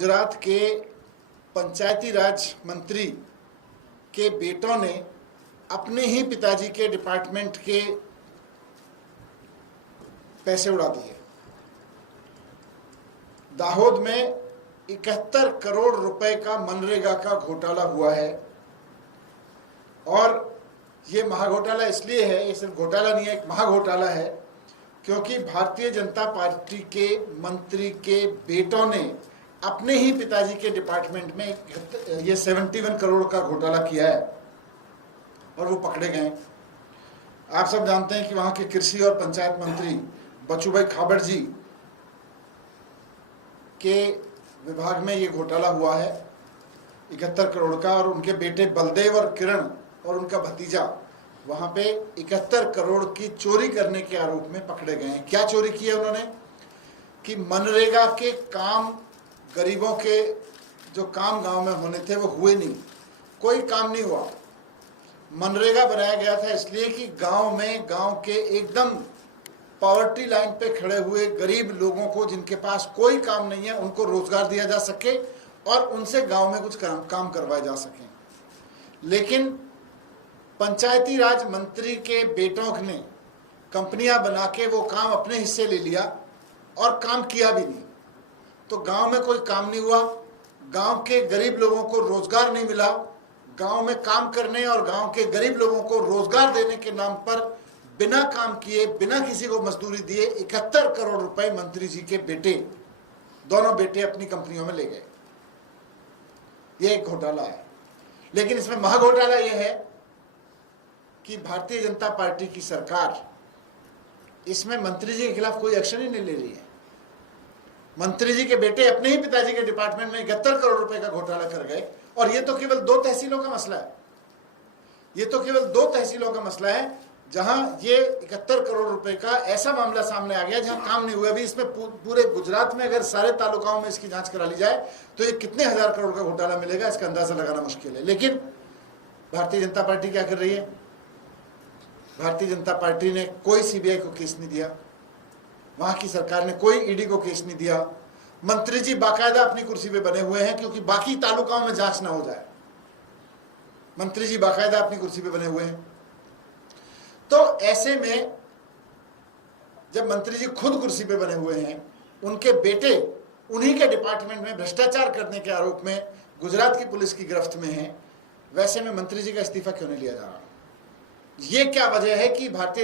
गुजरात के पंचायती राज मंत्री के बेटों ने अपने ही पिताजी के डिपार्टमेंट के पैसे उड़ा दिए। दाहोद में 71 करोड़ रुपए का मनरेगा का घोटाला हुआ है। और ये महाघोटाला इसलिए है, ये सिर्फ घोटाला नहीं है, एक महाघोटाला है, क्योंकि भारतीय जनता पार्टी के मंत्री के बेटों ने अपने ही पिताजी के डिपार्टमेंट में ये 71 करोड़ का घोटाला किया है और वो पकड़े गए। आप सब जानते हैं कि वहां के कृषि और पंचायत मंत्री बचूभाई खाबड़ जी के विभाग में ये घोटाला हुआ है 71 करोड़ का, और उनके बेटे बलदेव और किरण और उनका भतीजा वहां पे 71 करोड़ की चोरी करने के आरोप में पकड़े गए हैं। क्या चोरी की है उन्होंने कि मनरेगा के काम, गरीबों के जो काम गांव में होने थे वो हुए नहीं, कोई काम नहीं हुआ। मनरेगा बनाया गया था इसलिए कि गांव में, गांव के एकदम पॉवर्टी लाइन पे खड़े हुए गरीब लोगों को, जिनके पास कोई काम नहीं है, उनको रोजगार दिया जा सके और उनसे गांव में कुछ काम करवाए जा सके। लेकिन पंचायती राज मंत्री के बेटों ने कंपनियां बना के वो काम अपने हिस्से ले लिया और काम किया भी नहीं। तो गांव में कोई काम नहीं हुआ, गांव के गरीब लोगों को रोजगार नहीं मिला। गांव में काम करने और गांव के गरीब लोगों को रोजगार देने के नाम पर बिना काम किए, बिना किसी को मजदूरी दिए 71 करोड़ रुपए मंत्री जी के बेटे, दोनों बेटे अपनी कंपनियों में ले गए। ये एक घोटाला है। लेकिन इसमें महाघोटाला यह है कि भारतीय जनता पार्टी की सरकार इसमें मंत्री जी के खिलाफ कोई एक्शन ही नहीं ले रही है। मंत्री जी के बेटे अपने ही पिताजी के डिपार्टमेंट में 71 करोड़ रुपए का घोटाला कर गए, और ये तो केवल 2 तहसीलों का मसला है। ये तो केवल 2 तहसीलों का मसला है जहां ये 71 करोड़ रुपए का ऐसा मामला सामने आ गया जहां काम नहीं हुआ। अभी इसमें पूरे गुजरात में अगर सारे तालुकाओं में इसकी जांच करा ली जाए तो ये कितने हजार करोड़ का घोटाला मिलेगा, इसका अंदाजा लगाना मुश्किल है। लेकिन भारतीय जनता पार्टी क्या कर रही है? भारतीय जनता पार्टी ने कोई सीबीआई को केस नहीं दिया, वहां की सरकार ने कोई ईडी को केस नहीं दिया। मंत्री जी बाकायदा अपनी कुर्सी पे बने हुए हैं क्योंकि बाकी तालुकाओं में जांच ना हो जाए। मंत्री जी बाकायदा अपनी कुर्सी पे बने हुए हैं। तो ऐसे में जब मंत्री जी खुद कुर्सी पे बने हुए हैं, उनके बेटे उन्हीं के डिपार्टमेंट में भ्रष्टाचार करने के आरोप में गुजरात की पुलिस की गिरफ्त में है, वैसे में मंत्री जी का इस्तीफा क्यों नहीं लिया जा रहा? ये क्या वजह है कि भारतीय